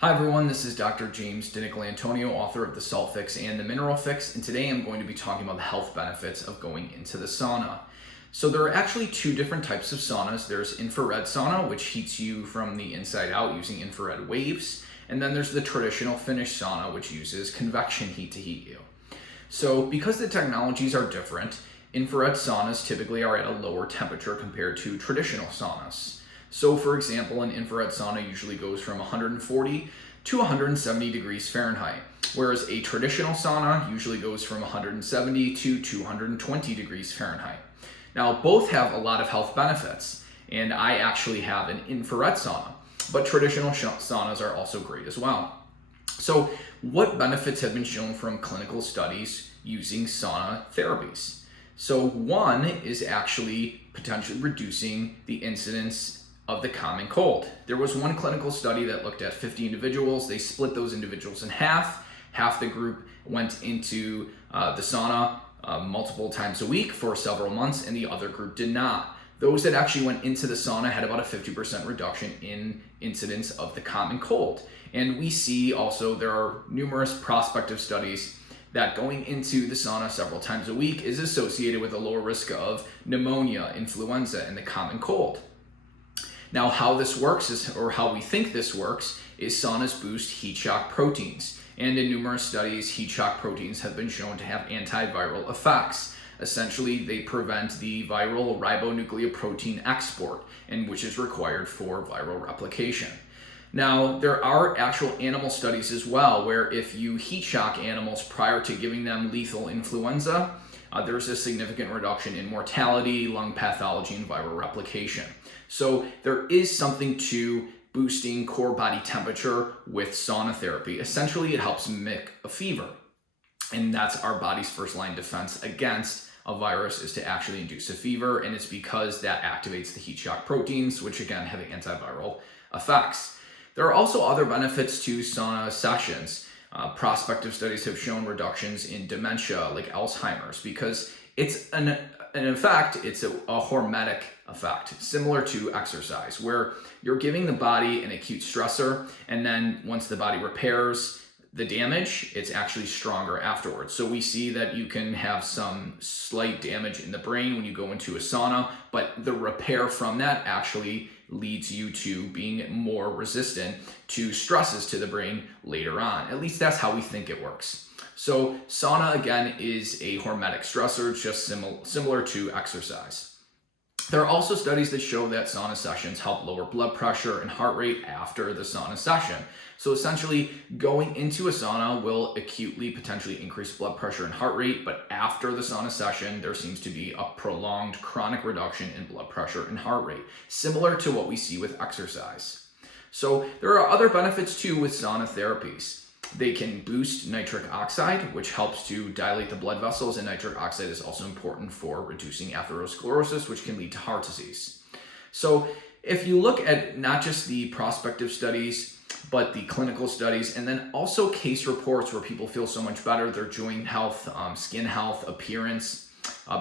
Hi everyone, this is Dr. James DiNicolantonio, author of The Salt Fix and The Mineral Fix, and today I'm going to be talking about the health benefits of going into the sauna. So there are actually two different types of saunas. There's infrared sauna, which heats you from the inside out using infrared waves, and then there's the traditional Finnish sauna, which uses convection heat to heat you. So because the technologies are different, infrared saunas typically are at a lower temperature compared to traditional saunas. So for example, an infrared sauna usually goes from 140 to 170 degrees Fahrenheit, whereas a traditional sauna usually goes from 170 to 220 degrees Fahrenheit. Now, both have a lot of health benefits, and I actually have an infrared sauna, but traditional saunas are also great as well. So what benefits have been shown from clinical studies using sauna therapies? So one is actually potentially reducing the incidence of the common cold. There was one clinical study that looked at 50 individuals. They split those individuals in half. Half the group went into the sauna multiple times a week for several months, and the other group did not. Those that actually went into the sauna had about a 50% reduction in incidence of the common cold. And we see also there are numerous prospective studies that going into the sauna several times a week is associated with a lower risk of pneumonia, influenza, and the common cold. Now, how this works is, or how we think this works, is saunas boost heat shock proteins. And in numerous studies, heat shock proteins have been shown to have antiviral effects. Essentially, they prevent the viral ribonucleoprotein export, and which is required for viral replication. Now, there are actual animal studies as well, where if you heat shock animals prior to giving them lethal influenza, there's a significant reduction in mortality, lung pathology, and viral replication. So there is something to boosting core body temperature with sauna therapy. Essentially, it helps mimic a fever. And that's our body's first line defense against a virus, is to actually induce a fever. And it's because that activates the heat shock proteins, which again have antiviral effects. There are also other benefits to sauna sessions. Prospective studies have shown reductions in dementia, like Alzheimer's, because it's an effect, it's a hormetic effect, similar to exercise, where you're giving the body an acute stressor, and then once the body repairs the damage, it's actually stronger afterwards. So we see that you can have some slight damage in the brain when you go into a sauna, but the repair from that actually leads you to being more resistant to stresses to the brain later on. At least that's how we think it works. So sauna, again, is a hormetic stressor, just similar to exercise. There are also studies that show that sauna sessions help lower blood pressure and heart rate after the sauna session. So essentially, going into a sauna will acutely potentially increase blood pressure and heart rate, but after the sauna session, there seems to be a prolonged chronic reduction in blood pressure and heart rate, similar to what we see with exercise. So there are other benefits too with sauna therapies. They can boost nitric oxide, which helps to dilate the blood vessels, and nitric oxide is also important for reducing atherosclerosis, which can lead to heart disease. So if you look at not just the prospective studies, but the clinical studies, and then also case reports where people feel so much better, their joint health, skin health, appearance,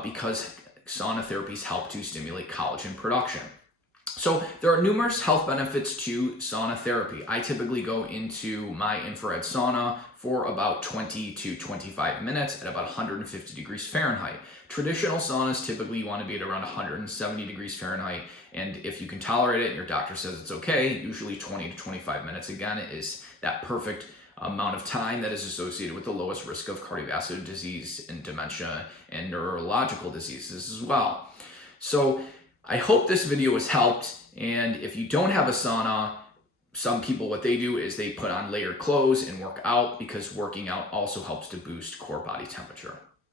because sauna therapies help to stimulate collagen production. So there are numerous health benefits to sauna therapy. I typically go into my infrared sauna for about 20 to 25 minutes at about 150 degrees Fahrenheit. Traditional saunas typically want to be at around 170 degrees Fahrenheit, and if you can tolerate it and your doctor says it's okay, usually 20 to 25 minutes again is that perfect amount of time that is associated with the lowest risk of cardiovascular disease and dementia and neurological diseases as well. So I hope this video has helped, and if you don't have a sauna, some people, what they do is they put on layered clothes and work out, because working out also helps to boost core body temperature.